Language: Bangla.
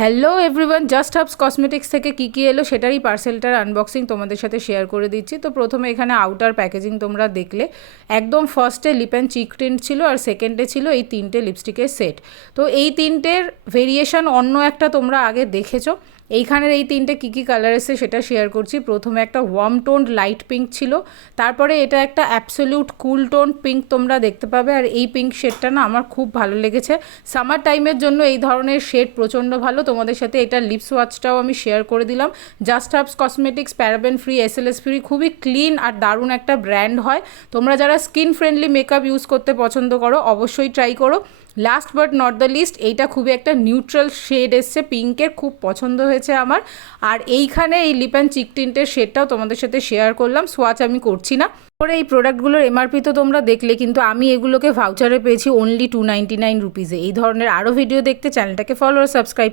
Hello everyone, just hubs cosmetics থেকে কী এলো সেটারই পার্সেলটার আনবক্সিং তোমাদের সাথে শেয়ার করে দিচ্ছি। তো প্রথমে এখানে আউটার প্যাকেজিং তোমরা দেখলে, একদম ফার্স্টে লিপ অ্যান্ড চিক টিন্ট ছিল, আর সেকেন্ডে ছিল এই তিনটে লিপস্টিকের সেট। তো এই তিনটের ভেরিয়েশন অন্য একটা তোমরা আগে দেখেছো। এইখানের এই তিনটে কী কালার এসে সেটা শেয়ার করছি। প্রথমে একটা ওয়ার্ম টোন্ড লাইট পিঙ্ক ছিল, তারপরে এটা একটা অ্যাবসোলিউট কুল টোন পিঙ্ক তোমরা দেখতে পাবে। আর এই পিঙ্ক শেডটা না আমার খুব ভালো লেগেছে। সামার টাইমের জন্য এই ধরনের শেড প্রচণ্ড ভালো। তোমাদের সাথে এটা লিপস ওয়াচটাও আমি শেয়ার করে দিলাম। Just hubs cosmetics, paraben free, SLS free, খুবই ক্লিন আর দারুণ একটা ব্র্যান্ড হয়। তোমরা যারা স্কিন ফ্রেন্ডলি মেকআপ ইউজ করতে পছন্দ করো অবশ্যই ট্রাই করো। Last but not the least, এইটা খুবই একটা নিউট্রাল শেড এসছে পিঙ্কের, খুব পছন্দ হয়েছে আমার। আর এইখানে এই লিপ অ্যান্ড চিক টিন্টের শেডটাও তোমাদের সাথে শেয়ার করলাম, সোয়াচ আমি করছি না। পরে এই প্রোডাক্টগুলোর MRP তো তোমরা দেখলে, কিন্তু আমি এগুলোকে ভাউচারে পেয়েছি অনলি 299 রুপিসে। এই ধরনের আরও ভিডিও দেখতে চ্যানেলটাকে ফলো আর সাবস্ক্রাইব